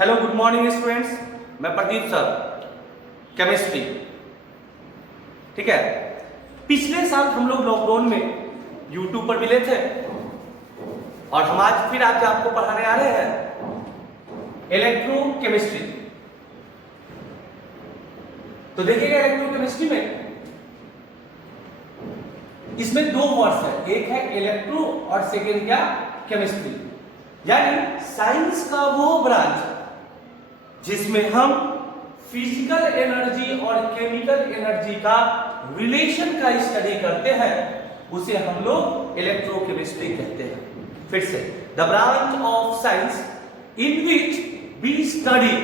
Hello good morning students, मैं Pradeep sir, chemistry. ठीक है, पिछले साल हम लोग लॉकडाउन में यूट्यूब पर मिले थे और हम आज फिर आज आपको पढ़ाने आ रहे हैं इलेक्ट्रोकेमिस्ट्री। तो देखिएगा इलेक्ट्रोकेमिस्ट्री में इसमें दो वर्ड्स है, एक है इलेक्ट्रो और सेकेंड क्या, केमिस्ट्री। यानी साइंस का वो ब्रांच जिसमें हम फिजिकल एनर्जी और केमिकल एनर्जी का रिलेशन का स्टडी करते हैं, उसे हम लोग इलेक्ट्रोकेमिस्ट्री कहते हैं। फिर से, the branch of science in which we study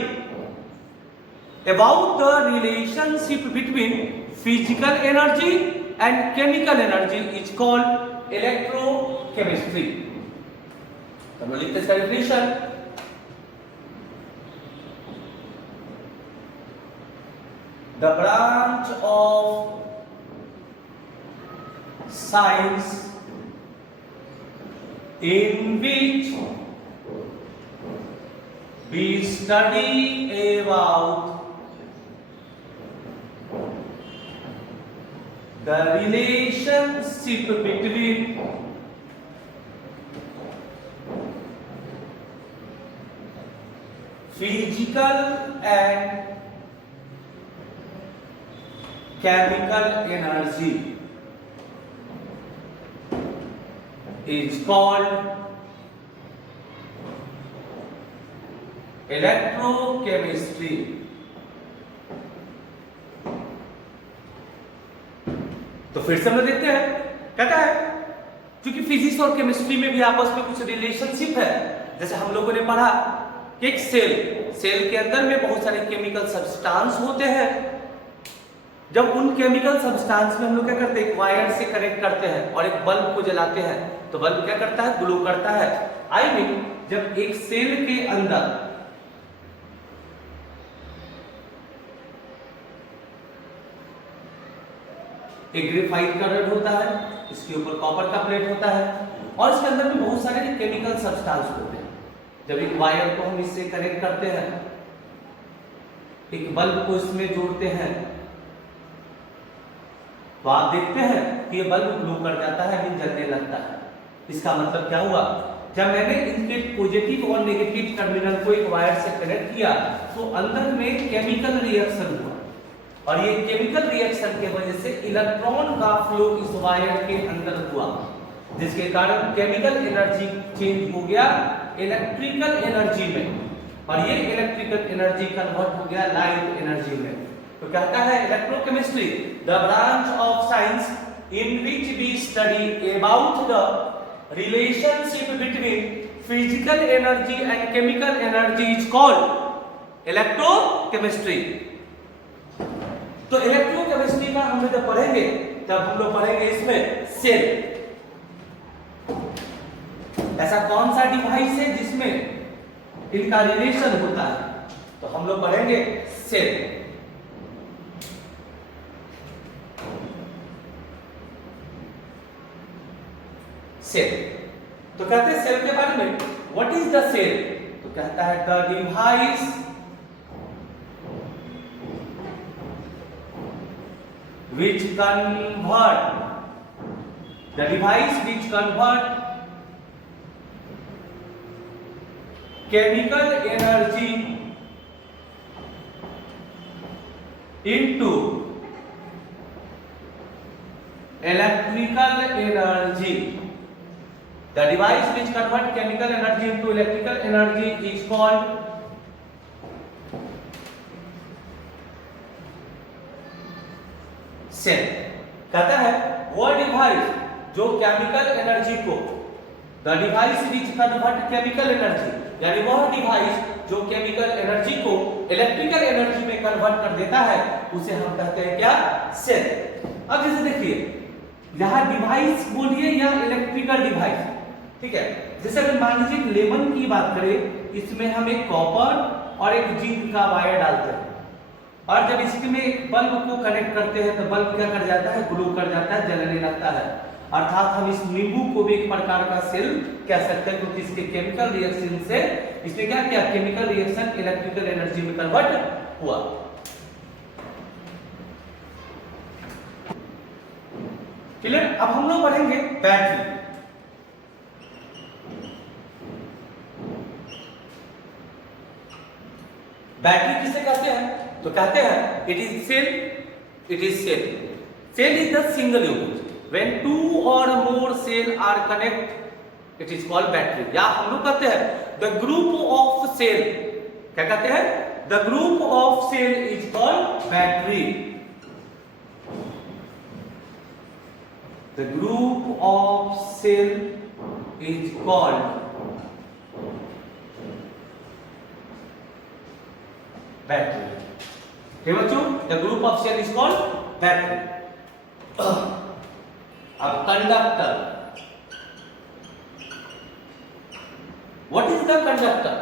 about the relationship between physical energy and chemical energy is called electrochemistry. तो हम लिखते हैं definition, the branch of science in which we study about the relationship between physical and chemical energy is called electrochemistry। तो फिर से हम देखते हैं, कहता है क्योंकि फिजिक्स और केमिस्ट्री में भी आपस में कुछ रिलेशनशिप है। जैसे हम लोगों ने पढ़ा कि एक सेल के अंदर में बहुत सारे केमिकल सब्सटेंस होते हैं। जब उन केमिकल सब्सटेंस में हम लोग क्या करते हैं, एक वायर से कनेक्ट करते हैं और एक बल्ब को जलाते हैं, तो बल्ब क्या करता है, ग्लो करता है। आई मीन जब एक सेल के अंदर एक ग्रेफाइट का रड होता है, इसके ऊपर कॉपर का प्लेट होता है और इसके अंदर में बहुत सारे केमिकल सब्सटेंस होते हैं। जब एक वायर को हम इससे कनेक्ट करते हैं, एक बल्ब को इसमें जोड़ते हैं, तो आप देखते हैं कि ये बल्ब ग्लो कर जाता है, मीन जलने लगता है। इसका मतलब क्या हुआ, जब मैंने इनके पॉजिटिव और नेगेटिव टर्मिनल को एक वायर से कनेक्ट किया तो अंदर में केमिकल रिएक्शन हुआ और ये केमिकल रिएक्शन के वजह से इलेक्ट्रॉन का फ्लो इस वायर के अंदर हुआ, जिसके कारण केमिकल एनर्जी चेंज हो गया इलेक्ट्रिकल एनर्जी में और ये इलेक्ट्रिकल एनर्जी कन्वर्ट हो गया लाइट एनर्जी में। तो कहता है electrochemistry the branch of science in which we study about the relationship between physical energy and chemical energy is called electrochemistry. तो इलेक्ट्रोकेमिस्ट्री का हम जब पढ़ेंगे तब हम लोग पढ़ेंगे इसमें सेल। ऐसा कौन सा डिवाइस है जिसमें इनका रिलेशन होता है, तो हम लोग पढ़ेंगे सेल। सेल तो कहते हैं सेल के बारे में, व्हाट इज द सेल, तो कहता है the device which convert chemical energy into electrical energy। The device which convert chemical energy into electrical energy is called cell. कहता है वो डिवाइस जो केमिकल एनर्जी को, the device which convert chemical energy, यानी वह डिवाइस जो chemical energy को electrical energy में कन्वर्ट कर देता है, उसे हम कहते हैं क्या, सेल। अब जैसे देखिए यहां डिवाइस बोलिए या इलेक्ट्रिकल डिवाइस, ठीक है। जैसे अगर मान लीजिए लेमन की बात करें, इसमें हम एक कॉपर और एक जिंक का वायर डालते हैं और जब इसमें एक बल्ब को कनेक्ट करते हैं तो बल्ब क्या कर जाता है, ग्लो कर जाता है, जलने लगता है। अर्थात हम इस नींबू को भी एक प्रकार का सेल कह सकते हैं, क्योंकि इसके केमिकल रिएक्शन से इसने क्या किया, केमिकल रिएक्शन इलेक्ट्रिकल एनर्जी में कन्वर्ट हुआ। क्लियर। अब हम लोग पढ़ेंगे बैटरी। बैटरी किसे कहते हैं, तो कहते हैं it is cell, it is cell, cell is the single unit when two or more cell are connect it is called battery। या हम लोग कहते हैं the group of cell, क्या कहते हैं, the group of cell is called battery, the group of cell is called battery। ठीक बच्चों, the group of cell is called battery। अब conductor, what is the conductor,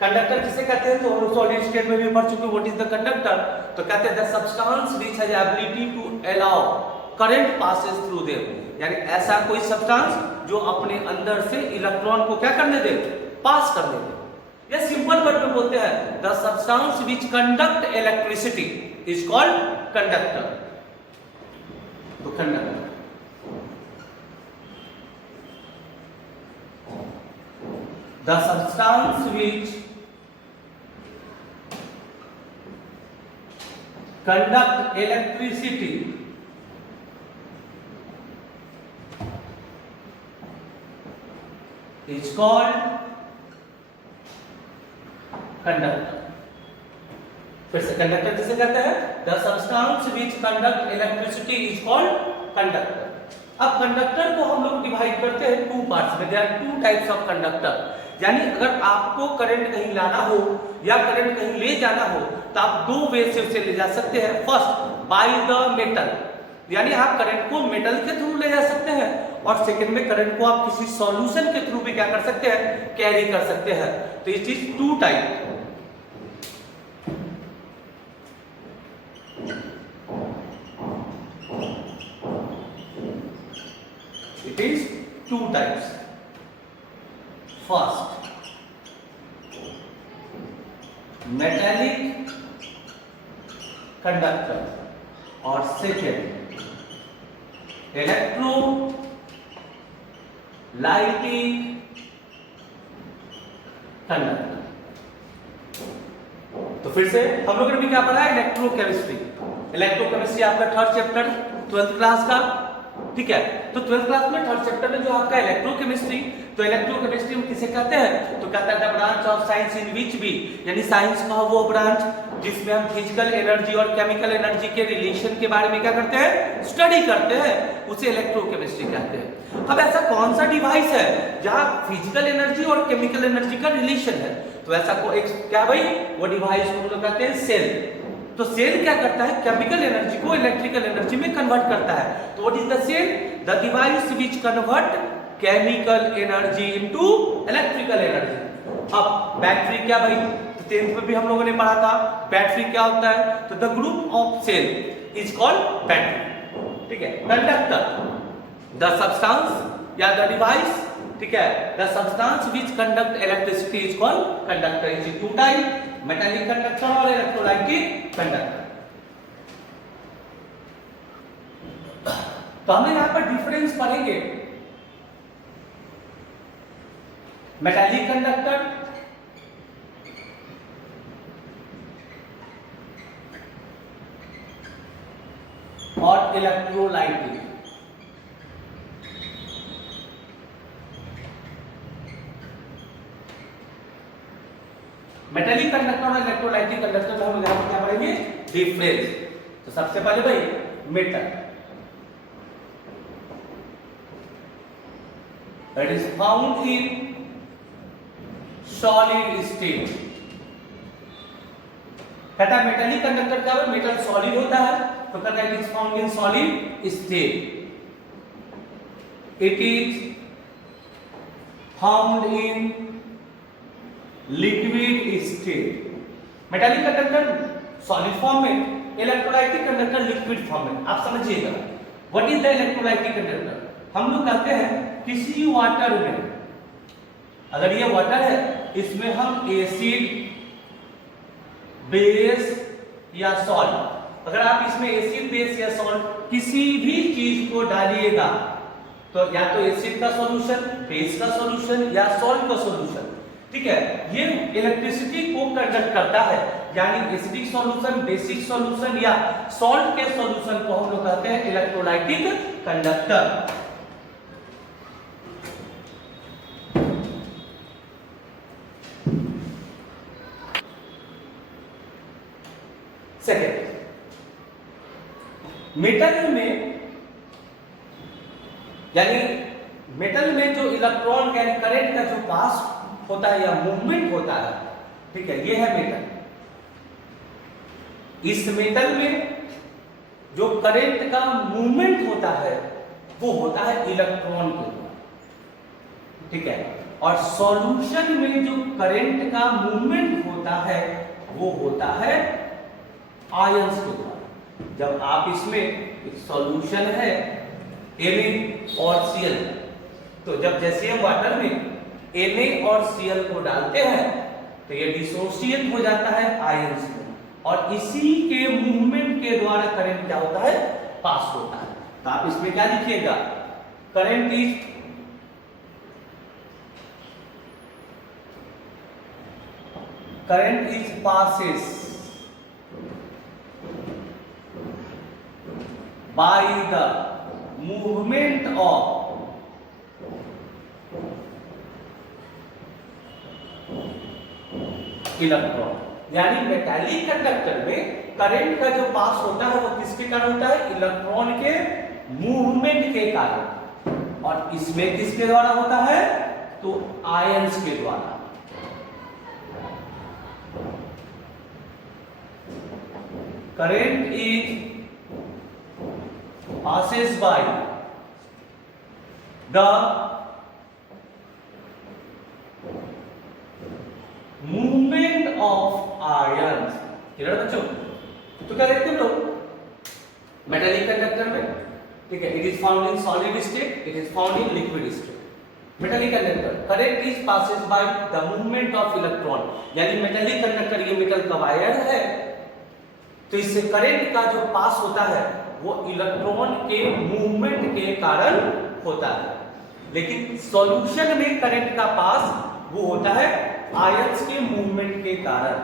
conductor किसे कहते हैं, तो हम सॉलिड स्टेट में भी पढ़ चुके हैं। व्हाट इज द कंडक्टर, तो कहते हैं the substance which has ability to allow current passes through them, यानी ऐसा कोई सब्सटेंस जो अपने अंदर से इलेक्ट्रॉन को क्या करने दे, पास करने दे। या सिंपल वर्ड में बोलते हैं the substance which conduct electricity is called conductor. तो conductor, the substance which conduct electricity is called conductor। फिर से कंडक्टर किसे कहते हैं, the substance which conduct electricity is called conductor। अब कंडक्टर को हम लोग डिवाइड करते हैं टू पार्ट्स में। There are two types of conductor, यानी अगर आपको करंट कहीं लाना हो या करंट कहीं ले जाना हो तो आप दो वे से उसे ले जा सकते हैं। फर्स्ट बाय द मेटल, यानी आप करंट को मेटल के थ्रू ले जा सकते हैं, और सेकंड में करंट को आप किसी सॉल्यूशन के थ्रू भी क्या कर सकते हैं, कैरी कर सकते हैं। तो it is two type, it is two types। First, metallic conductor, और second, electrolytic conductor। तो फिर से हम लोगों ने भी क्या पढ़ा है, इलेक्ट्रोकेमिस्ट्री। इलेक्ट्रोकेमिस्ट्री आपका थर्ड चैप्टर 12th क्लास का, ठीक है। तो 12th क्लास में थर्ड चैप्टर में जो आपका इलेक्ट्रोकेमिस्ट्री, तो इलेक्ट्रोकेमिस्ट्री में किसे कहते हैं, तो कहता है the branch of science in विच भी, यानी साइंस का वो ब्रांच जिसमें हम फिजिकल एनर्जी और केमिकल एनर्जी के रिलेशन के बारे में क्या करते हैं, स्टडी करते हैं, उसे इलेक्ट्रोकेमिस्ट्री कहते हैं। अब ऐसा कौन सा डिवाइस है जहां फिजिकल एनर्जी और केमिकल एनर्जी का रिलेशन है, तो ऐसा को एक क्या भाई, वो डिवाइस को हम लोग कहते हैं सेल। तो सेल क्या करता है, केमिकल एनर्जी को इलेक्ट्रिकल एनर्जी में कन्वर्ट करता है। तो what is the cell, the device which convert chemical energy into electrical energy. अब बैटरी क्या भाई, तो 10th में भी हम लोगों ने पढ़ा था बैटरी क्या होता है, तो the group of cell is called battery, ठीक है। कंडक्टर, द सब्सटेंस या द डिवाइस, ठीक है, the substance which conduct electricity is called conductor. Is two type, metallic conductor और इलेक्ट्रोलाइटिक कंडक्टर। तो हम यहां पर डिफरेंस पढ़ेंगे, मेटालिक कंडक्टर और इलेक्ट्रोलाइटिक। मेटालिक कंडक्टर और इलेक्ट्रोलाइटिक कंडक्टर में हम यहां पर क्या पढ़ेंगे, डिफरेंस। तो सबसे पहले भाई metal, that is found in solid state। कहता है मेटालिक कंडक्टर क्या है, मेटल सॉलिड होता है, तो कहता है it is found in solid state, it is found in liquid state. Metallic conductor solid form में, इलेक्ट्रोलाइटिक कंडक्टर लिक्विड फॉर्म में। आप समझिएगा what is the electrolytic conductor, हम लोग कहते हैं किसी वाटर में, अगर ये वाटर है इसमें हम एसिड, बेस या सॉल्ट, अगर आप इसमें एसिड, बेस या सॉल्ट किसी भी चीज को डालिएगा तो या तो एसिड का सॉल्यूशन, बेस का सॉल्यूशन या सॉल्ट का सॉल्यूशन, ठीक है, ये इलेक्ट्रिसिटी को कंडक्ट करता है। यानी एसिडिक सॉल्यूशन, बेसिक सॉल्यूशन या सॉल्ट के सॉल्यूशन को हम लोग कहते हैं इलेक्ट्रोलाइटिक कंडक्टर। सेकेंड, मेटल में, यानी मेटल में जो इलेक्ट्रॉन यानी करंट का जो पास होता है या मूवमेंट होता है, ठीक है, ये है मेटल। इस मेटल में जो करंट का मूवमेंट होता है वो होता है इलेक्ट्रॉन के द्वारा, ठीक है, और सॉल्यूशन में जो करंट का मूवमेंट होता है वो होता है आयंस के द्वारा। जब आप इसमें एक सॉल्यूशन है Na और Cl, तो जब जैसे हम वाटर में Na और Cl को डालते हैं तो ये डिसोसिएट हो जाता है आयंस में, और इसी के मूवमेंट के द्वारा करंट क्या होता है, पास होता है। तो आप इसमें क्या लिखिएगा, current is passes by the movement of electron. यानी मेटालिक कंडक्टर में करंट का जो पास होता है वो किसके कारण होता है, इलेक्ट्रॉन के मूवमेंट के कारण, और इसमें किसके द्वारा होता है, तो आयंस के द्वारा। Current is passes by the movement of ions। Clear बच्चों? तो क्या देखते हैं लोग मेटालिक कंडक्टर में, ठीक है, it is found in solid state, it is found in liquid state. Metallic conductor current is passes by the movement of electron, यानी मेटालिक कंडक्टर, ये मेटल का वायर है, तो इससे करंट का जो पास होता है वो इलेक्ट्रॉन के मूवमेंट के कारण होता है। लेकिन सॉल्यूशन में करंट का पास वो होता है आयंस के मूवमेंट के कारण।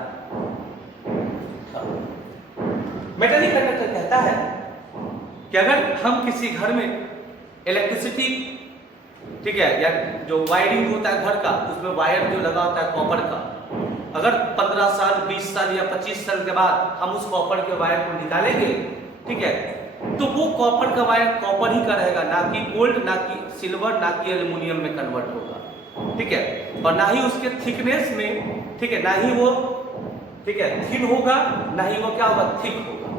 मेटालिक कंडक्टर कहता है कि अगर हम किसी घर में इलेक्ट्रिसिटी, ठीक है, या जो वायरिंग होता है घर का, उसमें वायर जो लगा होता है कॉपर का, अगर 15 साल 20 साल या 25 साल के बाद हम उस कॉपर के वायर को निकालेंगे, ठीक है, तो वो कॉपर का वायर कॉपर ही का रहेगा, ना कि गोल्ड, ना कि सिल्वर, ना कि एल्युमिनियम में कन्वर्ट होगा, ठीक है, और ना ही उसके थिकनेस में, ठीक है, ना ही वो, ठीक है, थिन होगा, ना ही वो क्या होगा, थिक होगा।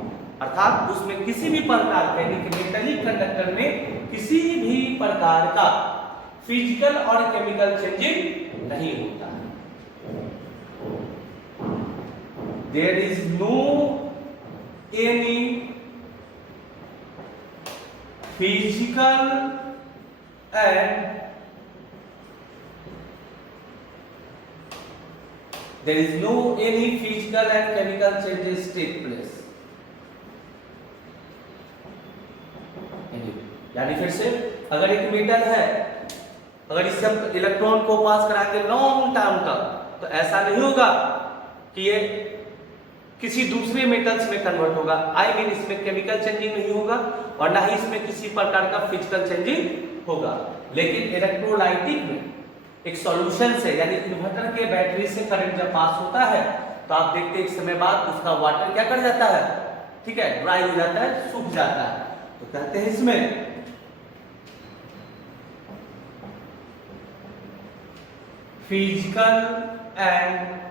अर्थात उसमें किसी भी प्रकार का, यानी कि मेटालिक कंडक्टर में किसी भी प्रकार का फिजिकल और केमिकल चेंजिंग नहीं होता है। There is no any physical and there is no any physical and chemical changes take place। यानी फिर से अगर एक मेटल है, अगर इससे हम इलेक्ट्रॉन को पास कराएंगे लॉन्ग टाइम तक, तो ऐसा नहीं होगा कि ये किसी दूसरे मेटल्स में कन्वर्ट होगा। आई मीन इसमें केमिकल चेंजिंग नहीं होगा और ना ही इसमें किसी प्रकार का फिजिकल चेंजिंग होगा। लेकिन इलेक्ट्रोलाइटिक में एक सॉल्यूशन से, यानी इन्वर्टर के बैटरी से करंट जब पास होता है तो आप देखते हैं एक समय बाद उसका वाटर क्या कर जाता है, ठीक है, ड्राई हो जाता है, सूख जाता है। तो कहते हैं इसमें physical and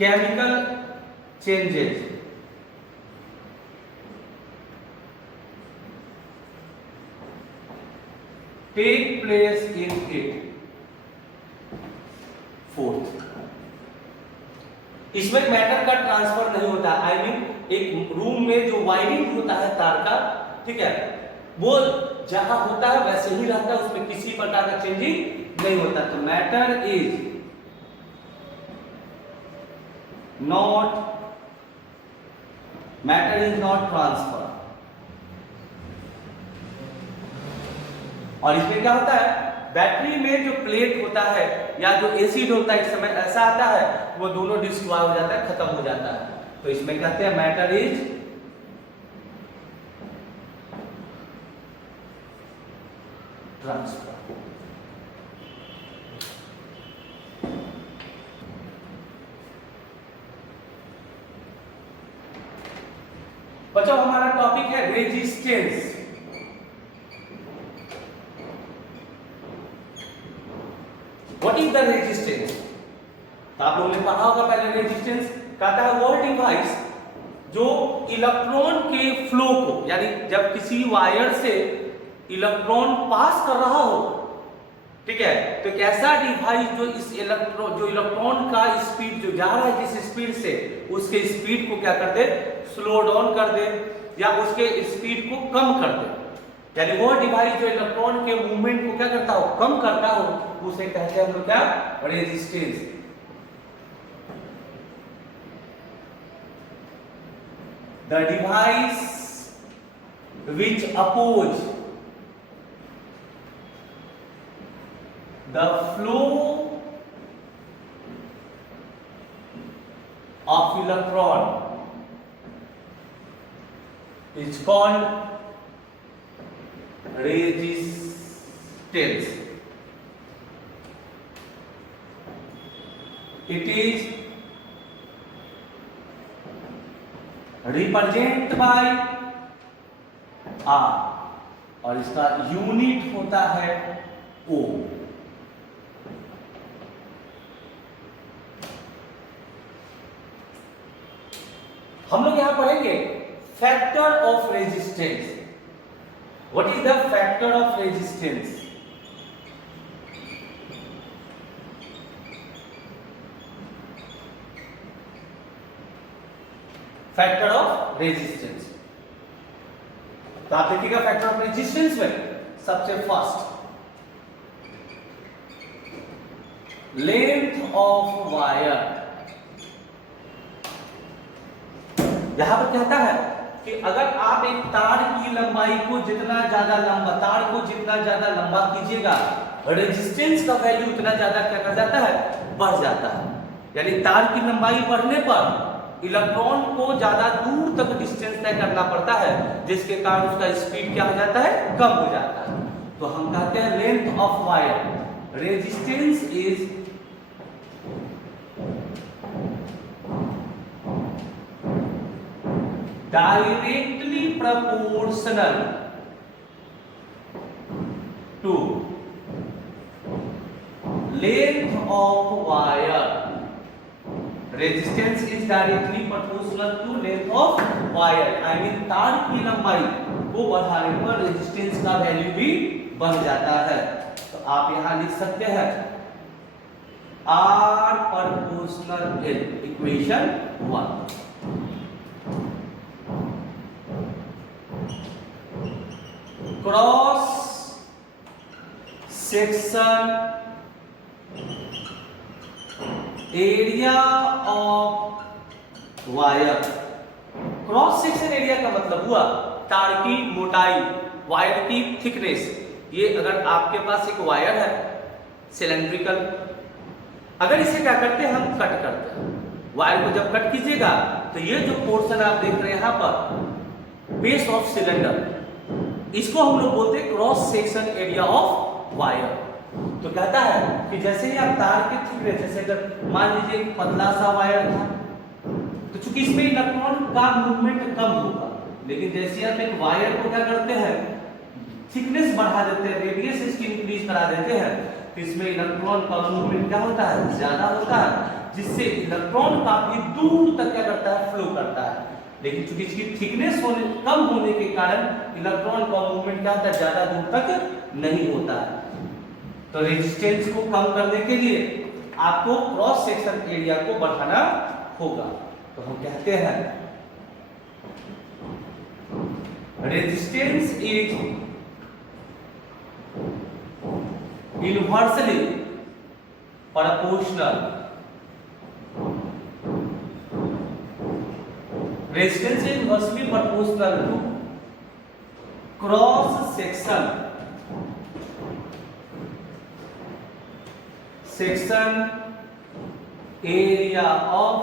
chemical changes take place in it। Fourth, इसमें मैटर का ट्रांसफर नहीं होता। आई मीन एक रूम में जो वायरिंग होता है तार का, ठीक है, वो जहां होता है वैसे ही रहता है, उसमें किसी प्रकार का चेंजिंग नहीं होता। तो मैटर इज नॉट ट्रांसफर। और इसमें क्या होता है, बैटरी में जो प्लेट होता है या जो एसिड होता है, इस समय ऐसा आता है वो दोनों डिस्ट्रॉय हो जाता है, खत्म हो जाता है। तो इसमें कहते हैं मैटर इज ट्रांसफर। बच्चों हमारा टॉपिक है resistance. What is the resistance? तो आप लोगों ने पढ़ा होगा पहले। रेजिस्टेंस कहता है वो डिवाइस जो इलेक्ट्रॉन के फ्लो को, यानी जब किसी वायर से इलेक्ट्रॉन पास कर रहा हो, ठीक है, तो एक ऐसा डिवाइस जो इलेक्ट्रॉन का स्पीड जो जा रहा है जिस स्पीड से, उसके स्पीड को क्या कर दे, स्लो डाउन कर दे या उसके स्पीड को कम कर दे। यानी वो डिवाइस जो इलेक्ट्रॉन के मूवमेंट को क्या करता हो, कम करता हो, उसे कहते हैं हम लोग क्या, resistance. The device which oppose the flow of electron is called resistance. It is represent by R और इसका यूनिट होता है O। हम लोग यहां पढ़ेंगे factor of resistance. What is the factor of resistance? Factor of resistance, तो आप देखिएगा फैक्टर ऑफ रेजिस्टेंस में सबसे फर्स्ट लेंथ ऑफ वायर। यहां पर कहता है कि अगर आप एक तार की लंबाई को जितना ज्यादा लंबा, तार को जितना ज्यादा लंबा कीजिएगा, रेजिस्टेंस का वैल्यू उतना ज्यादा क्या कर जाता है, बढ़ जाता है। यानी तार की लंबाई बढ़ने पर इलेक्ट्रॉन को ज्यादा दूर तक डिस्टेंस तय करना पड़ता है, जिसके कारण उसका स्पीड क्या हो जाता है, कम हो जाता है। तो हम कहते हैं length of wire, resistance is directly proportional to length of wire. Resistance is directly proportional to length of wire. I mean तार की लंबाई को बढ़ाने पर रेजिस्टेंस का वैल्यू भी बढ़ जाता है। तो आप यहां लिख सकते हैं R proportional L, equation 1। Cross section area of wire. Cross section area का मतलब हुआ तार की मोटाई, वायर की थिकनेस। ये अगर आपके पास एक वायर है सिलेंड्रिकल, अगर इसे क्या करते हैं, हम कट करते हैं। वायर को जब कट कीजिएगा तो ये जो पोर्शन आप देख रहे हैं यहां पर, बेस ऑफ सिलेंडर, इसको हम लोग बोलते हैं cross section area of wire. तो कहता है कि जैसे ही आप तार के थिकनेस, जैसे अगर मान लीजिए एक पतला सा वायर था, तो चूंकि इसमें इलेक्ट्रॉन का मूवमेंट कम होगा, लेकिन जैसे आप एक वायर को क्या करते हैं, थिकनेस बढ़ा देते हैं, रेडियस इसकी इंक्रीज करा देते हैं, तो इसमें इलेक्ट्रॉन का मूवमेंट क्या होता है, ज्यादा होता है, जिससे इलेक्ट्रॉन काफी दूर तक क्या करता है, फ्लो करता है। लेकिन चूंकि इसकी थिकनेस कम होने के कारण इलेक्ट्रॉन का मूवमेंट क्या होता है, ज्यादा दूर तक नहीं होता है। तो रेजिस्टेंस को कम करने के लिए आपको क्रॉस सेक्शन एरिया को बढ़ाना होगा। तो हम कहते हैं resistance is inversely proportional, resistance inversely proportional to cross section area of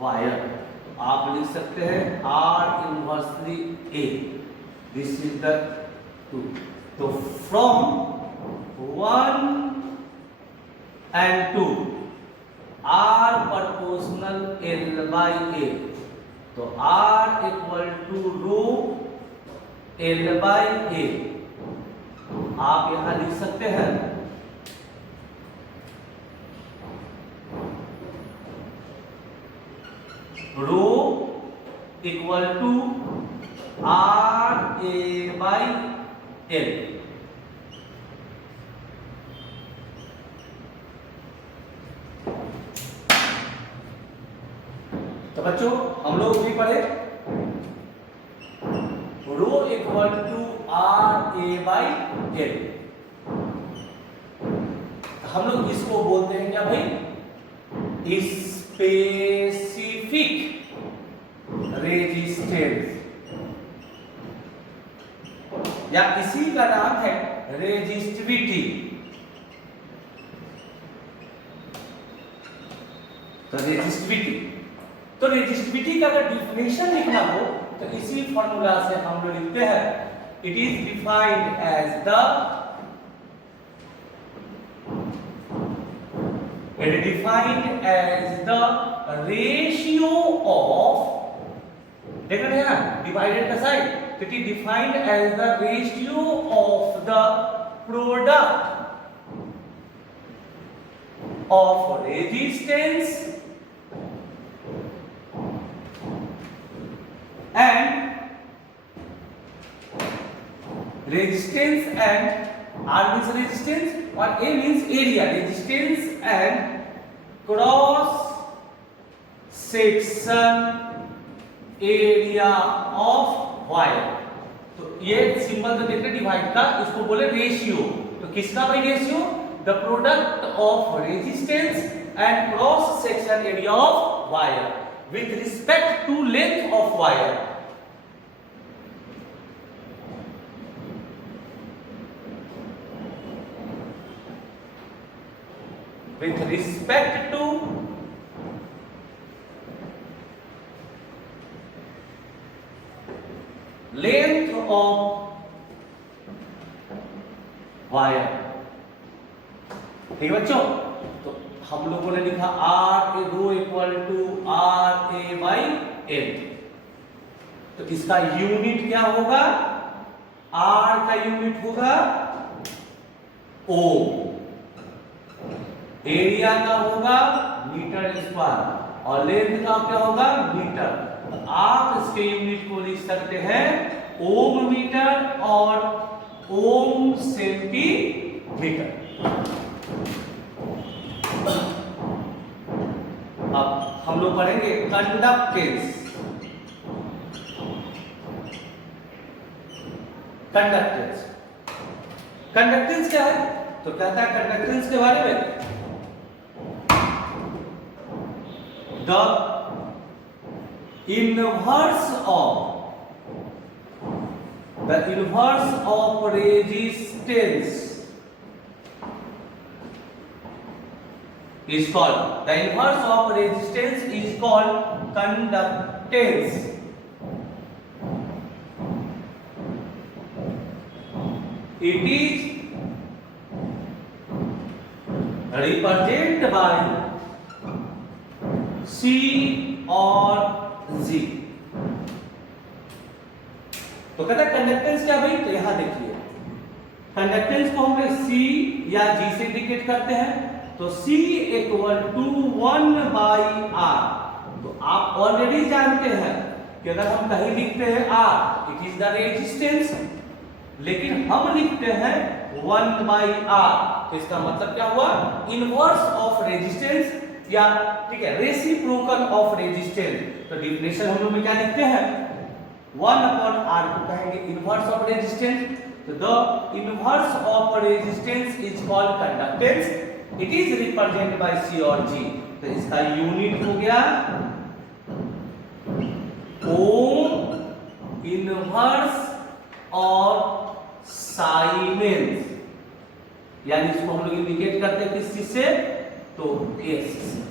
wire. आप लिख सकते हैं R inversely A, this is the two. तो from 1 and 2 are proportional L/A, तो R equal to row L/A। आप यहां लिख सकते हैं रो इक्वल टू RA/L। तो बच्चों हम लोग भी पढ़े रो इक्वल टू RA/L। हम लोग इसको बोलते हैं क्या भाई, स्पेसिफिक रेजिस्टेंस, या इसी का नाम है रेजिस्टिविटी। तो रेजिस्टिविटी का अगर डिफिनेशन लिखना हो तो इसी फॉर्मूला से हम लोग लिखते हैं, it is defined as the ratio of, देख रहे हैं ना डिवाइडेड का side, it is defined as the ratio of the product of resistance and resistance and R means resistance और A means area, resistance and cross section area of wire। तो ये symbol तो देखते डिवाइड का, इसको बोले ratio. तो किसका भाई ratio, the product of resistance and cross section area of wire with respect to length of wire। with respect to length of wire। ठीक है बच्चों, तो हम लोगों ने लिखा R rho equal to RA/L। तो इसका यूनिट क्या होगा, R का यूनिट होगा ओम, एरिया का होगा मीटर स्क्वायर और लेंथ का क्या होगा मीटर। तो आप इसके यूनिट को लिख सकते हैं ओम मीटर और ओम सेंटीमीटर। अब हम लोग पढ़ेंगे कंडक्टेंस। कंडक्टेंस क्या है, तो कहता है कंडक्टेंस के बारे में, the inverse of resistance is called, the inverse of resistance is called conductance। It is represented by C or G। तो कहता है कंडक्टेंस क्या भाई, तो यहां देखिए कंडक्टेंस को हम C या G से इंडिकेट करते हैं। तो C इक्वल टू 1/R। तो आप ऑलरेडी जानते हैं कि अगर हम कहीं लिखते हैं R it is the resistance, लेकिन हम लिखते हैं 1/R, तो इसका मतलब क्या हुआ, इनवर्स ऑफ रेजिस्टेंस, या ठीक है रेसिप्रोकल ऑफ रेजिस्टेंस। तो डिफिनेशन हम लोग में क्या लिखते हैं, 1/R को कहेंगे इनवर्स ऑफ रेजिस्टेंस, तो the inverse of resistance is called conductance, it is represented by C और जी। तो इसका यूनिट हो गया ओम इनवर्स और साइमेंस, यानी इसको हम लोग इंडिकेट करते हैं किस चीज से, तो एस से।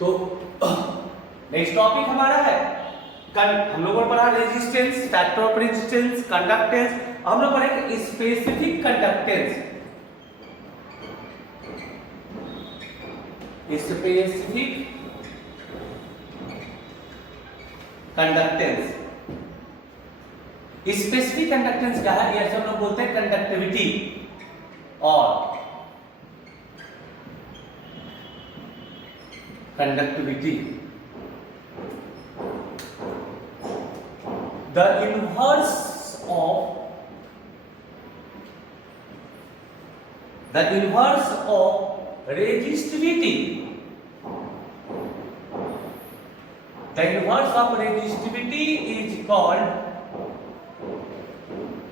तो नेक्स्ट टॉपिक हमारा है हम लोगों ने पढ़ा resistance, factor of resistance, conductance. हम लोग पढ़ेंगे specific conductance. Specific conductance, specific conductance क्या है, ये हम लोग बोलते हैं कंडक्टिविटी और conductivity. The inverse of resistivity, the inverse of resistivity is called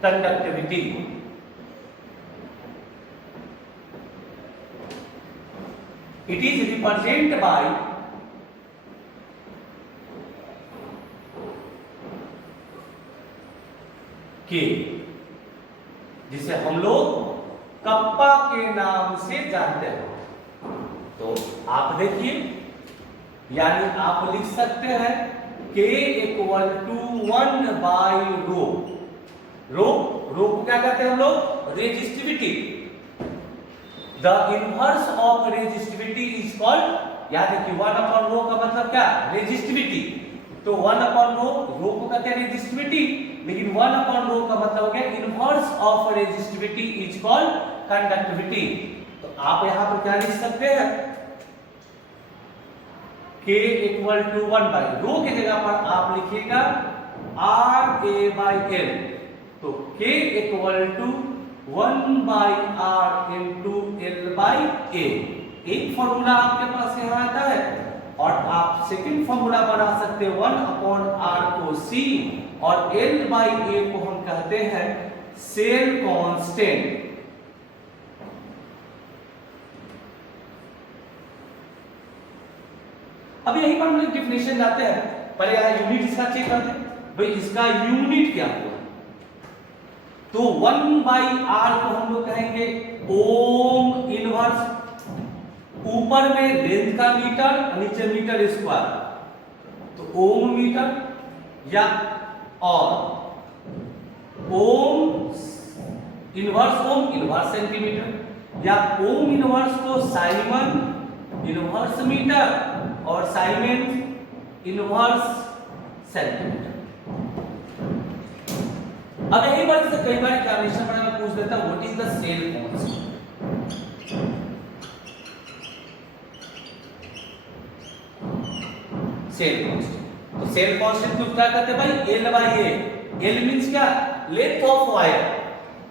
conductivity. It is represented by K, जिसे हम लोग कप्पा के नाम से जानते हैं। तो आप देखिए, यानी आप लिख सकते हैं K equal to 1 by rho. Rho को क्या कहते हैं हम लोग, resistivity. The inverse of resistivity is called, याद रखिए 1 अपॉन रो का मतलब क्या, रेजिस्टिविटी। तो 1 अपॉन रो को कहते हैं रेजिस्टिविटी, लेकिन 1 अपॉन रो का मतलब हो गया inverse of resistivity is called conductivity. तो आप यहां पर क्या लिख सकते हैं, K equal to 1 by rho की जगह पर आप लिखिएगा RA/L। तो K equal to 1 by R into L/A। एक फॉर्मूला आपके पास यहां आता है, और आप सेकंड फॉर्मूला बना सकते हैं 1 अपॉन R को C और L/A को हम कहते हैं सेल कांस्टेंट। अब यहीं पर हम लोग डिफिनेशन जाते हैं, पहले यहां यूनिट इसका चेक करते हैं, भाई इसका यूनिट क्या हुआ। तो 1 बाई R को हम लोग कहेंगे ओम इनवर्स, ऊपर में लेंथ का मीटर, नीचे मीटर स्क्वायर, तो ओम मीटर, या और ओम इनवर्स सेंटीमीटर, या ओम इनवर्स को साइमन इनवर्स मीटर और साइमेंस इनवर्स सेंटीमीटर। अब यही बात से कई बार एग्जामिनेशन में पूछ देता है what is the cell constant. Cell constant, तो सेल कांस्टेंट को क्या कहते हैं भाई, L/A। L मींस क्या, लेंथ ऑफ वायर,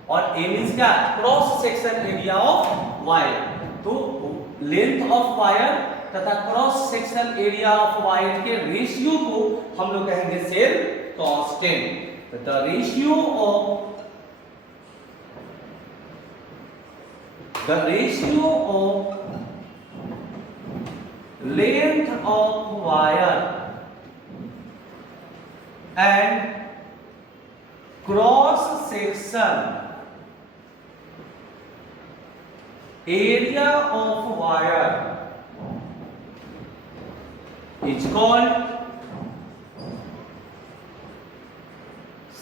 और A मींस क्या, cross section area of wire. तो लेंथ ऑफ वायर तथा cross section area of wire के रेशियो को हम लोग कहेंगे cell constant. The ratio of length of wire and cross section area of wire is called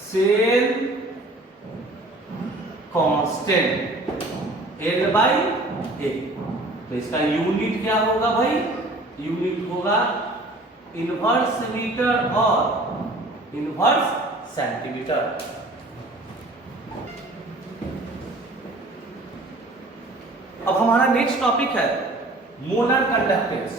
cell constant, L/A। तो इसका unit क्या होगा भाई, यूनिट होगा इनवर्स मीटर और इनवर्स सेंटीमीटर। अब हमारा नेक्स्ट टॉपिक है molar conductance.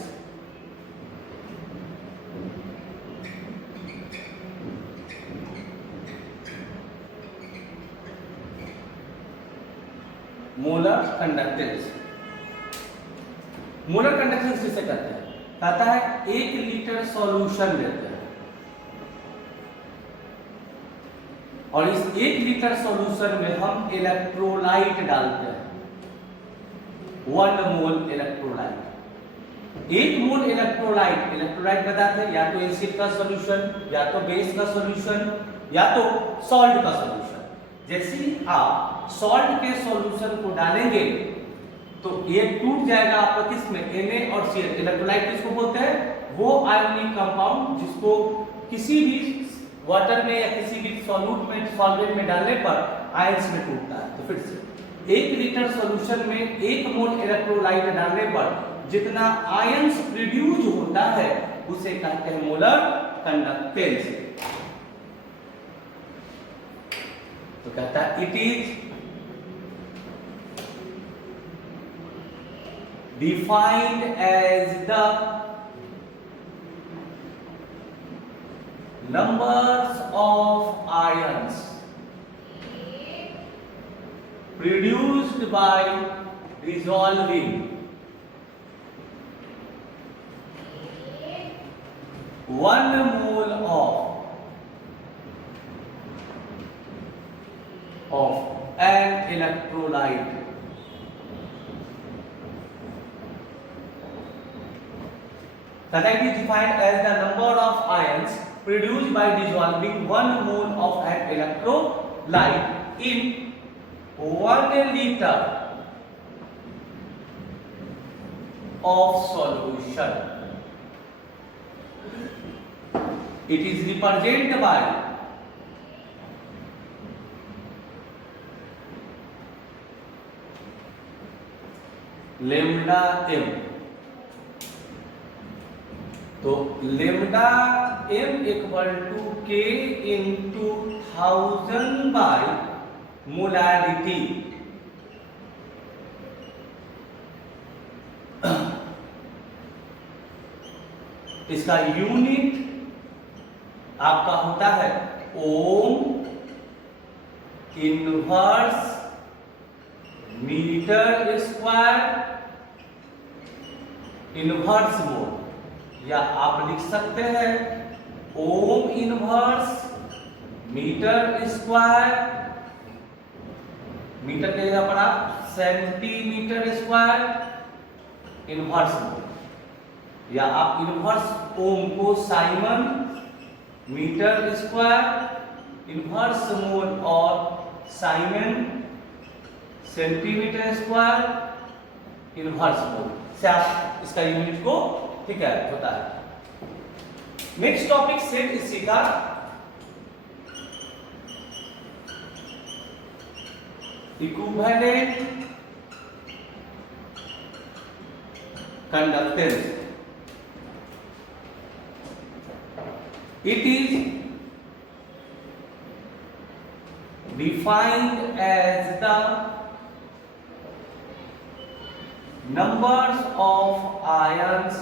Molar conductance, molar conduction किसे कहते हैं? कहता है 1 लीटर सॉल्यूशन लेते हैं और इस 1 लीटर सॉल्यूशन में हम इलेक्ट्रोलाइट डालते हैं, 1 मोल इलेक्ट्रोलाइट। 1 मोल इलेक्ट्रोलाइट, इलेक्ट्रोलाइट बताते हैं या तो एसिड का सॉल्यूशन, या तो बेस का सॉल्यूशन, या तो सॉल्ट का सॉल्यूशन। जैसे ही आप सॉल्ट के सॉल्यूशन को डालेंगे तो ये टूट जाएगा आपका किसमें, Na और Cl। इलेक्ट्रोलाइट किसको बोलते हैं? वो आयोनिक कंपाउंड जिसको किसी भी वाटर में या किसी भी सॉल्वेंट में डालने पर आयंस में टूटता है। तो फिर से 1 लीटर सॉल्यूशन में 1 मोल इलेक्ट्रोलाइट डालने पर जितना आयंस प्रोड्यूस होता है उसे कहते हैं मोलर कंडक्टेंस। तो कहता है it is defined as the numbers of ions produced by dissolving 1 mole of an electrolyte that is defined as the number of ions produced by dissolving 1 mole of an electrolyte in 1 liter of solution. It is represented by lambda m। तो lambda m equal to k into 1000 by molarity. इसका unit आपका होता है ohm inverse metre square inverse mole, या आप लिख सकते हैं ohm inverse metre square, metre के जगह पर आप सेंटीमीटर स्क्वायर इनवर्स मोल, या आप इनवर्स ओम को siemens metre square inverse mole और siemens centimetre square inverse mole से आप इसका यूनिट को ठीक है होता है। नेक्स्ट टॉपिक सेट इसी का equivalent conductance. It is defined as the numbers of ions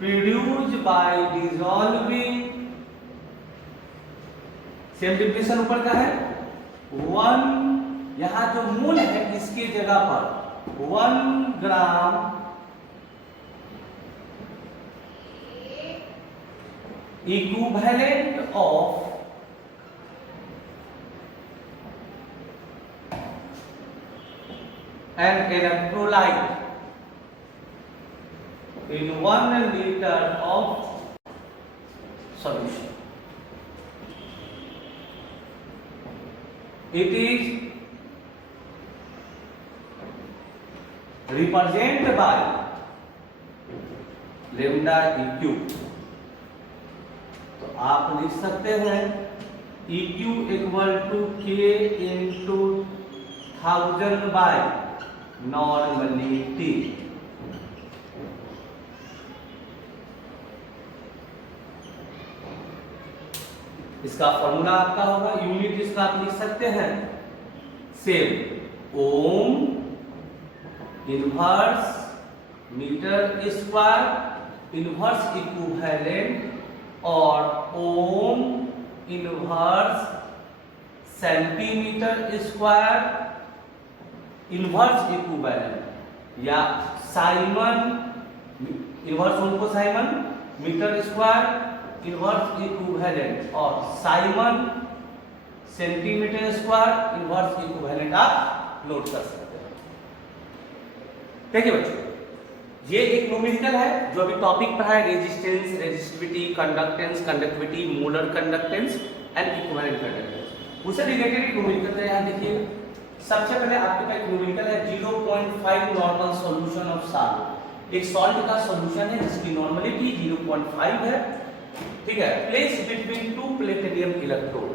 produced by dissolving, same definition ऊपर का है 1, यहां जो मोल है इसके जगह पर 1 gram equivalent of an electrolyte in 1 liter of solution. It is represented by lambda EQ। तो आप लिख सकते हैं EQ equal to K into 1000 by normality. इसका फॉर्मूला आपका होगा, यूनिट इसका आप लिख सकते हैं same ohm inverse metre square inverse equivalent और ohm inverse centimetre square inverse equivalent या साइमन इनवर्स उनको siemens metre square inverse equivalent और siemens centimetre square inverse equivalent आप नोट कर सकते हैं। देखिए बच्चों, ये एक न्यूमेरिकल है जो अभी टॉपिक पर है, resistance, resistivity, conductance, conductivity, molar conductance and equivalent conductance. उससे रिलेटेड एक न्यूमेरिकल है। यहाँ देखिए, सबसे पहले आपके पास न्यूमेरिकल है 0.5 नॉर्मल सॉल्यूशन ऑफ सॉल्ट। एक सॉल्ट का सॉल्यूशन है जिसकी नॉर्मलिटी 0.5 है, ठीक है। Place between two platinum electrode,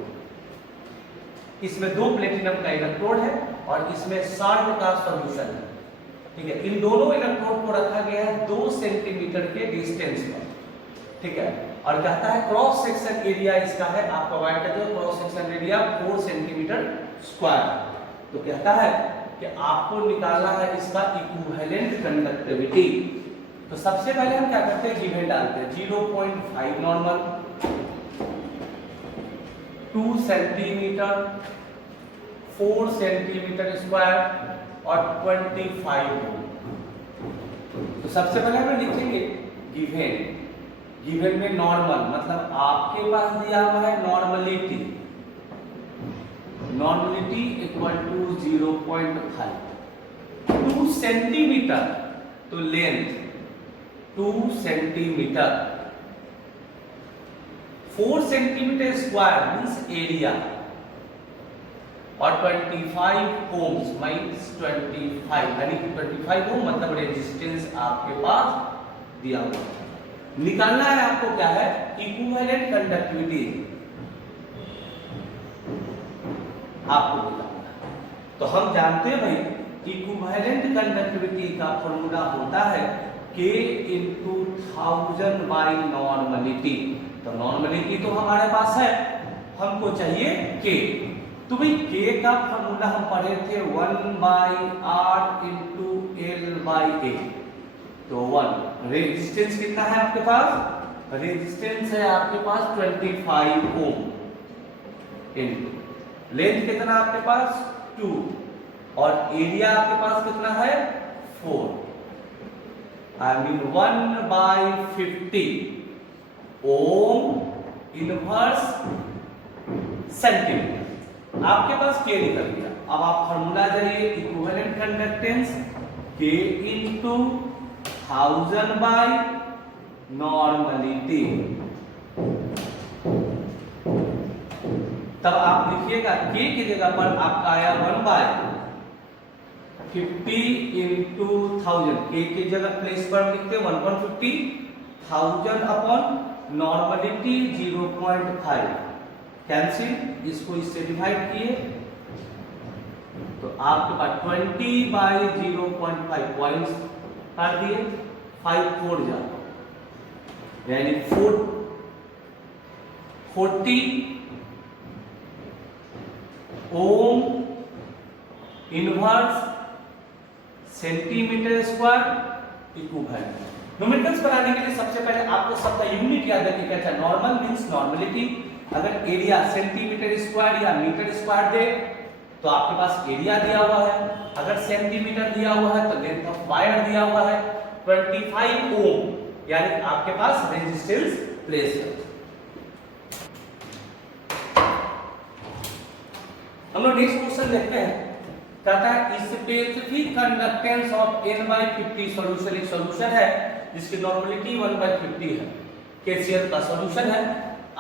इसमें दो प्लेटिनम का इलेक्ट्रोड है और इसमें सॉल्ट का सॉल्यूशन है, ठीक है। इन दोनों इलेक्ट्रोड को रखा गया है 2 सेंटीमीटर के डिस्टेंस पर, ठीक है। और कहता है क्रॉस सेक्शन एरिया इसका है, आप प्रोवाइड करते हो cross section area 4 centimetre square. तो कहता है कि आपको निकालना है इसका इक्विवेलेंट कंडक्टिविटी। तो सबसे पहले हम क्या करते हैं, गिवन डालते हैं 0.5 नॉर्मल, 2 सेंटीमीटर, 4 सेंटीमीटर स्क्वायर और 25 ओम। तो सबसे पहले हम लिखेंगे गिवन। गिवन में नॉर्मल मतलब आपके पास दिया हुआ है normality, normality equal to 0.5, 2 centimetre तो length 2 centimetre, 4 centimetre square means area और 25 ओम्स मींस 25 यानी कि 25 ओम मतलब रेजिस्टेंस आपके पास दिया हुआ है। निकालना है आपको क्या है, इक्विवेलेंट कंडक्टिविटी आपको निकालना है। तो हम जानते हैं भाई इक्विवेलेंट कंडक्टिविटी का फॉर्मूला होता है K इंटू 1000 बाई नॉर्मलिटी। तो नॉर्मलिटी तो हमारे पास है, हमको चाहिए K। तो भाई K का फॉर्मूला हम पढ़े थे 1/r into L by A। तो 1 रेजिस्टेंस कितना है आपके पास, रेजिस्टेंस है आपके पास 25 ओम इंटू लेंथ कितना आपके पास 2 और एरिया आपके पास कितना है 4, I mean 1/50 Om inverse centimetre. आपके पास K निकल गया। अब आप फॉर्मूला जरिए equivalent conductance K into 1000 by normality. तब आप लिखिएगा K की जगह पर आपका आया 1/50 इंटू 1000। K की जगह प्लेस पर लिखते 1/50, 1000 अपॉन नॉर्मलिटी 0.5 कैंसिल, इसको इससे डिवाइड किए तो आपके पास 20/0.5 पॉइंट्स काट दिए, 5 4 जा यानी 40 ओम inverse centimetre square equivalent. Numericals बनाने के लिए सबसे पहले आपको सबका यूनिट याद रखिए क्या था, नॉर्मल मींस नॉर्मलिटी। अगर एरिया सेंटीमीटर स्क्वायर या मीटर स्क्वायर दे तो आपके पास एरिया दिया हुआ है, अगर सेंटीमीटर दिया हुआ है तो लेंथ ऑफ वायर दिया हुआ है 25 ओम यानी आपके पास रेजिस्टेंस प्लेस है। हम लोग नेक्स्ट क्वेश्चन देखते हैं। कहता है specific conductance of n/50 solution. एक सॉल्यूशन है जिसकी नॉर्मलिटी 1/50 है, केसीएल का सॉल्यूशन है।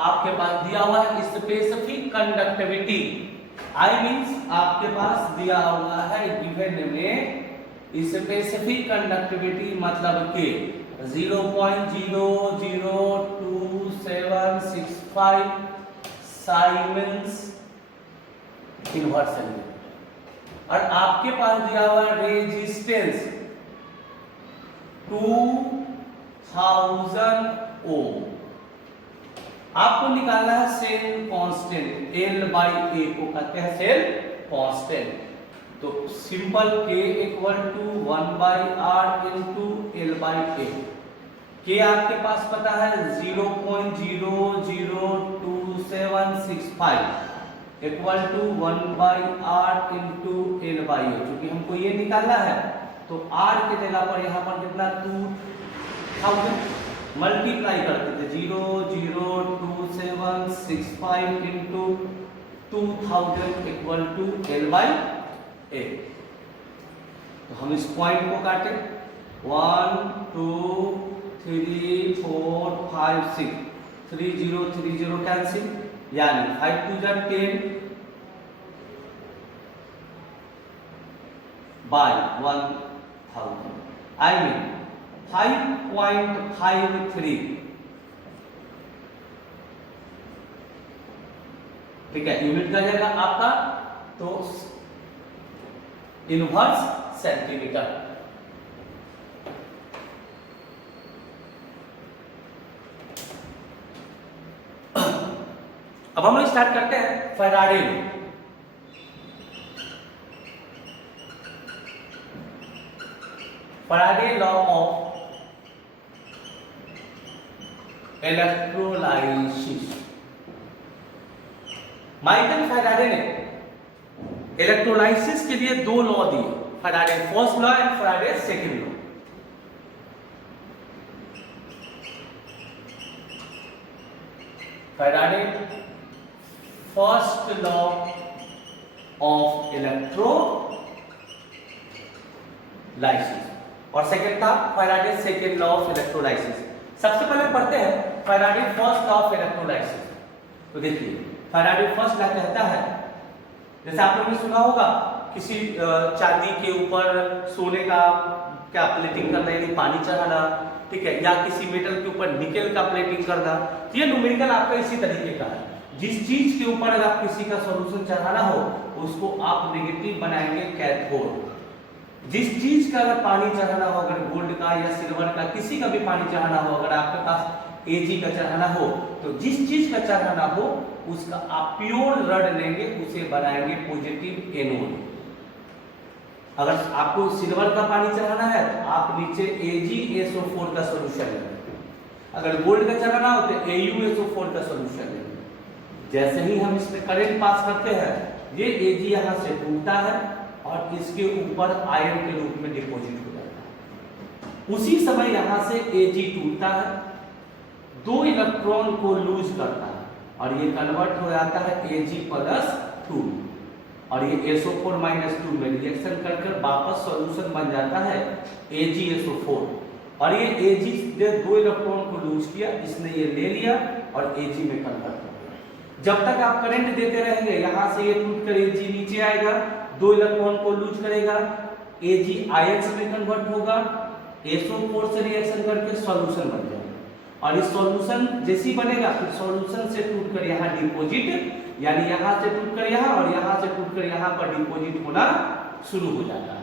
आपके पास दिया हुआ है स्पेसिफिक कंडक्टिविटी, आई मींस आपके पास दिया हुआ है गिवन में स्पेसिफिक कंडक्टिविटी मतलब के 0.002765 साइमन्स इनवर्स है। और आपके पास दिया हुआ रेजिस्टेंस 2000 ओम। आपको निकालना है सेल कांस्टेंट, L/A को कहते हैं सेल कांस्टेंट। तो simple K equal to 1/r into L/A। K आपके पास पता है 0.00275 equal to 1/r into L by A. क्योंकि हमको ये निकालना है तो r के जगह पर यहाँ पर कितना 2000 मल्टीप्लाई करते थे 0.02765 into 2000 equal to L by A. तो हम इस पॉइंट को काटे 1 2 3 4 5 6 30 कैंसिल, यानी 5 2 10 बाय 1000 आई मीन 5.53। ठीक है, यूनिट का जाएगा आपका तो इनवर्स सेंटीमीटर। अब हम लोग स्टार्ट करते हैं Faraday law. Faraday law of electrolysis. Michael Faraday ने इलेक्ट्रोलाइसिस के लिए दो लॉ दिए, Faraday first law and Faraday second law. Faraday first law of electrolysis और सेकंड था Faraday second law of electrolysis. सबसे पहले पढ़ते हैं Faraday first law of electrolysis. तो देखिए फैराडे फर्स्ट लॉ कहता है, जैसे आप लोगों ने सुना होगा किसी चांदी के ऊपर सोने का क्या प्लेटिंग करना, यानी पानी चढ़ाना, ठीक है, या किसी मेटल के ऊपर निकेल का प्लेटिंग करना। तो ये न्यूमेरिकल आपका इसी तरीके का है। जिस चीज के ऊपर अगर आप किसी का सॉल्यूशन चढ़ाना हो उसको आप नेगेटिव बनाएंगे कैथोड। जिस चीज का अगर पानी चढ़ाना हो, अगर गोल्ड का या सिल्वर का किसी का भी पानी चढ़ाना हो, अगर आपके पास Ag का चढ़ाना हो तो जिस चीज का चढ़ाना हो उसका आप प्योर रड लेंगे, उसे बनाएंगे पॉजिटिव एनोड। अगर आपको सिल्वर का पानी चढ़ाना है तो आप नीचे AgSO4 का सॉल्यूशन लेंगे। अगर गोल्ड का चढ़ाना हो तो AuSO4 का सॉल्यूशन लेंगे। जैसे ही हम इसमें करंट पास करते हैं ये Ag यहाँ से टूटता है और इसके ऊपर आयन के रूप में डिपॉजिट हो जाता है। उसी समय यहाँ से Ag टूटता है, दो इलेक्ट्रॉन को लूज करता है और ये कन्वर्ट हो जाता है Ag+2 और ये SO4 -2 में रिएक्शन कर वापस सॉल्यूशन बन जाता है AgSO4। और ये Ag ने दो इलेक्ट्रॉन को लूज किया, इसने ये ले लिया और Ag में कन्वर्ट हो गया। जब तक आप करंट देते रहेंगे यहाँ से ये टूट कर Ag नीचे आएगा, दो इलेक्ट्रॉन को लूज करेगा, Ag आयंस में कन्वर्ट होगा, SO4 से रिएक्शन करके सॉल्यूशन बन जाएगा। और इस सॉल्यूशन जैसी बनेगा फिर सॉल्यूशन से टूटकर यहाँ डिपॉजिट, यानी यहाँ से टूटकर यहाँ और यहाँ से टूटकर यहाँ पर डिपॉजिट होना शुरू हो जाता है।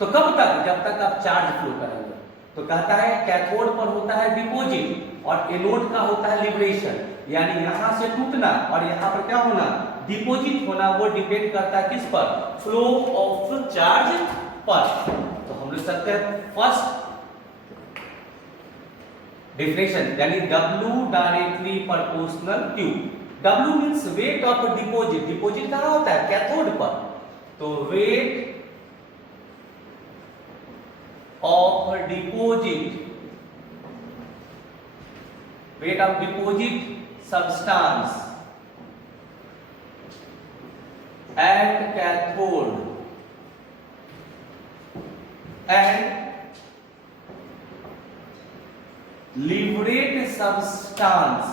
तो कब तक? जब तक आप चार्ज फ्लो करेंगे। तो कहता है कैथोड पर होता है डिपॉजिट और एनोड का होता है लिबरेशन, यानी यहाँ से टूटना और यहाँ पर क्या होना, डिपॉजिट होना। वो डिपेंड करता है किस पर? फ्लो ऑफ चार्ज पर। तो हम लिख सकते हैं फर्स्ट डिफिनेशन, यानी W directly proportional Q। W means wait of deposit. Deposit कहाँ होता है? कैथोड पर। तो weight of deposit, wait of deposit substance at cathode and liberate substance,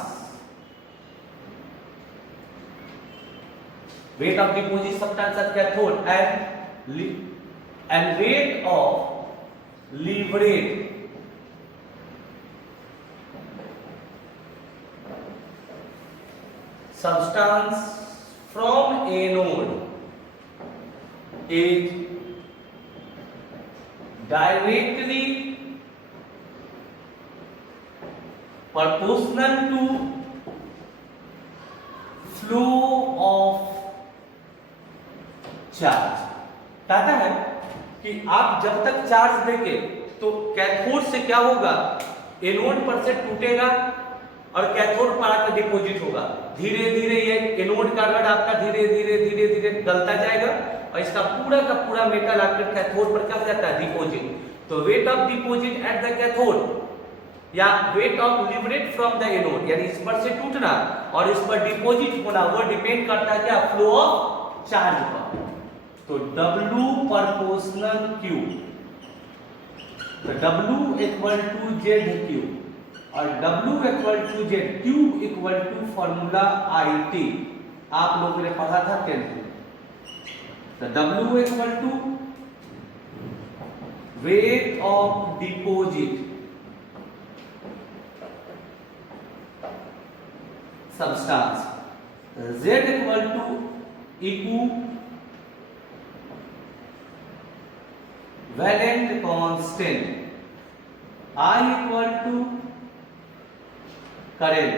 weight of deposit substance at cathode and rate of liberate substance from anode is directly proportional to flow of charge। कहता है कि आप जब तक charge देंगे तो cathode से क्या होगा, एनोड पर से टूटेगा और कैथोड पर आकर डिपॉजिट होगा। धीरे धीरे ये एनोड का रड आपका धीरे धीरे गलता जाएगा और इसका पूरा का पूरा मेटल आकर कैथोड पर क्या हो जाता है, डिपॉजिट। तो weight of deposit at the cathode या weight of liberate from the anode, यानी इस पर से टूटना और इस पर डिपॉजिट होना, वो डिपेंड करता है क्या, फ्लो ऑफ चार्ज पर। तो W प्रोपोर्शनल Q, तो W इक्वल टू ZQ और W equal to Z, Q equal to formula IT आप लोगों ने पढ़ा था 10th में। तो W equal to weight of deposit substance, Z equal to equivalent constant, I equal to current,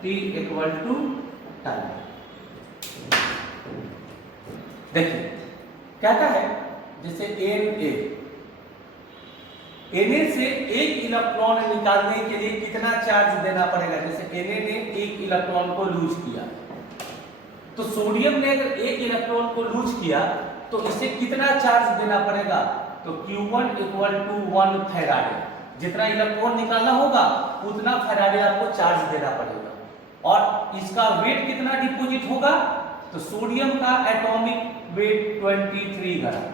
T equal to time। देखिए कहता है जैसे Na से एक इलेक्ट्रॉन निकालने के लिए कितना चार्ज देना पड़ेगा। जैसे Na ने एक इलेक्ट्रॉन को लूज किया, तो सोडियम ने अगर एक इलेक्ट्रॉन को लूज किया तो इसे कितना चार्ज देना पड़ेगा। तो Q1 इक्वल टू 1 फैराडे, जितना इलेक्ट्रॉन निकालना होगा उतना फैराडे आपको चार्ज देना पड़ेगा। और इसका वेट कितना डिपॉजिट होगा, तो सोडियम का एटॉमिक वेट 23 ग्राम,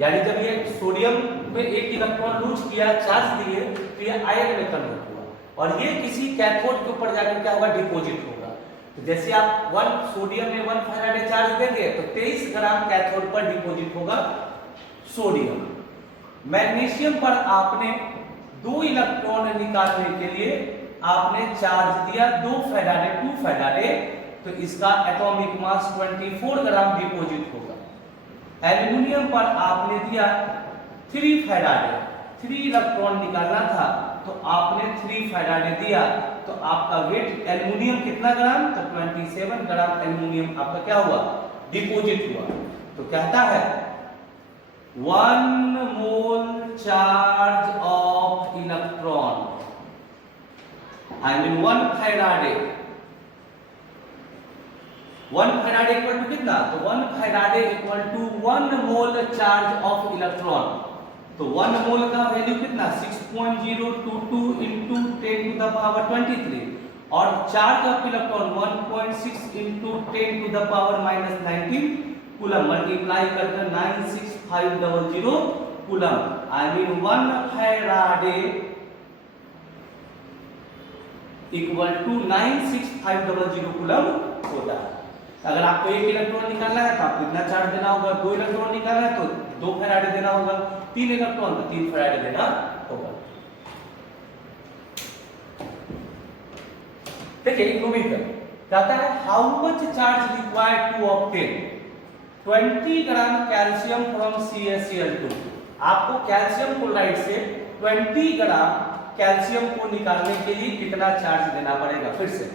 यानी जब ये सोडियम में एक इलेक्ट्रॉन लूज किया, चार्ज दिए, तो ये आयन में कन्वर्ट हुआ और ये किसी कैथोड के ऊपर जाकर क्या होगा, डिपॉजिट होगा। तो जैसे आप 1 सोडियम में 1 फैराडे चार्ज देंगे तो 23 ग्राम कैथोड पर डिपॉजिट होगा सोडियम। मैग्नीशियम पर आपने 2 इलेक्ट्रॉन निकालने के लिए आपने चार्ज दिया 2 फैराडे, तो इसका एटॉमिक मास 24 ग्राम डिपॉजिट होगा। एल्युमिनियम पर आपने दिया 3 फैराडे, 3 इलेक्ट्रॉन निकालना था तो आपने 3 फैराडे दिया, तो आपका वेट एल्युमिनियम कितना ग्राम, तो 27 ग्राम एल्युमिनियम आपका क्या हुआ, डिपॉजिट हुआ। तो कहता है 1 mole charge of electron, I mean 1 faraday, 1 faraday equal to कितना, तो 1 faraday equal to 1 mole charge of electron. तो 1 मोल का वैल्यू कितना, 6.022 इंटू 10 टू द पावर 23 और charge of electron 1.6 into 10 to the power -19 coulomb, multiply करके 96500 coulomb, I mean 1 faraday equal to 96500 coulomb होता है। अगर आपको एक इलेक्ट्रॉन निकालना है तो आपको कितना चार्ज देना होगा, 2 इलेक्ट्रॉन निकालना है तो 2 फैराडे देना होगा, 3 इलेक्ट्रॉन तो 3 फैराडे देना होगा। देखिए इकोनॉमिकल कहता है how much charge required to obtain 20 gram calcium from CaCl2। आपको कैल्शियम क्लोराइड से 20 ग्राम कैल्शियम को निकालने के लिए कितना चार्ज देना पड़ेगा। फिर से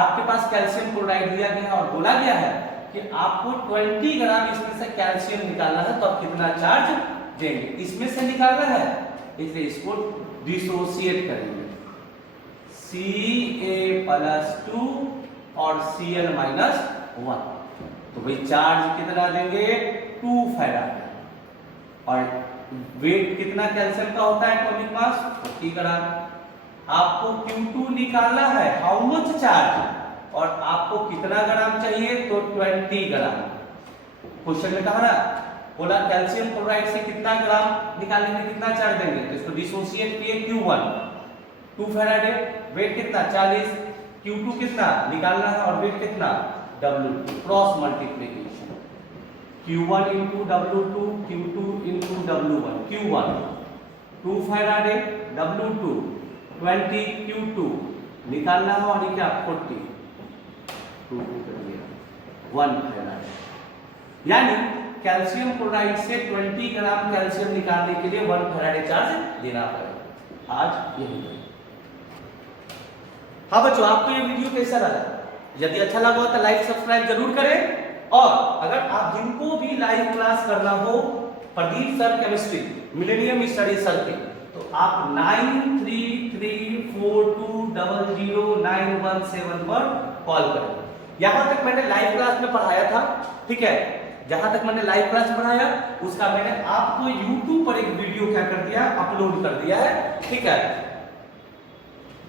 आपके पास कैल्शियम क्लोराइड दिया गया और बोला गया है कि आपको 20 ग्राम इसमें से कैल्शियम निकालना है, तो आप कितना चार्ज देंगे। इसमें से निकालना है, इसलिए इसको डिसोसिएट करेंगे, Ca+2 और Cl-1, तो भाई चार्ज कितना देंगे, 2 फैराडे। और वेट कितना कैल्शियम का होता है, एटॉमिक मास 40 ग्राम। आपको Q2 निकालना है, हाउ मच चार्ज, और आपको कितना ग्राम चाहिए, तो 20 ग्राम। क्वेश्चन में कहा ना, बोला कैल्शियम क्लोराइड से कितना ग्राम निकालने में कितना चार्ज देंगे, तो इसको डिसोसिएट किए Q1 2 फैराडे, वेट कितना 40, Q2 कितना निकालना है और वेट कितना W2, cross multiplication Q1 into W2, Q2 into W1, Q1 2 Faraday, W2 20, Q2 निकालना है और क्या 40, 1 फैराडे। यानी कैल्शियम क्लोराइड से 20 ग्राम कैल्शियम निकालने के लिए 1 फैराडे चार्ज देना पड़ेगा। आज यही। हाँ बच्चों, आपको ये वीडियो कैसा लगा? यदि अच्छा लगा हो तो लाइक सब्सक्राइब जरूर करें। और अगर आप जिनको भी लाइव क्लास करना हो Pradeep sir chemistry millennium study circle, तो आप 9334200917 पर कॉल करें। यहां तक मैंने लाइव क्लास में पढ़ाया था, ठीक है, जहां तक मैंने लाइव क्लास पढ़ाया उसका मैंने आपको YouTube पर एक वीडियो क्या कर दिया, अपलोड कर दिया है, ठीक है।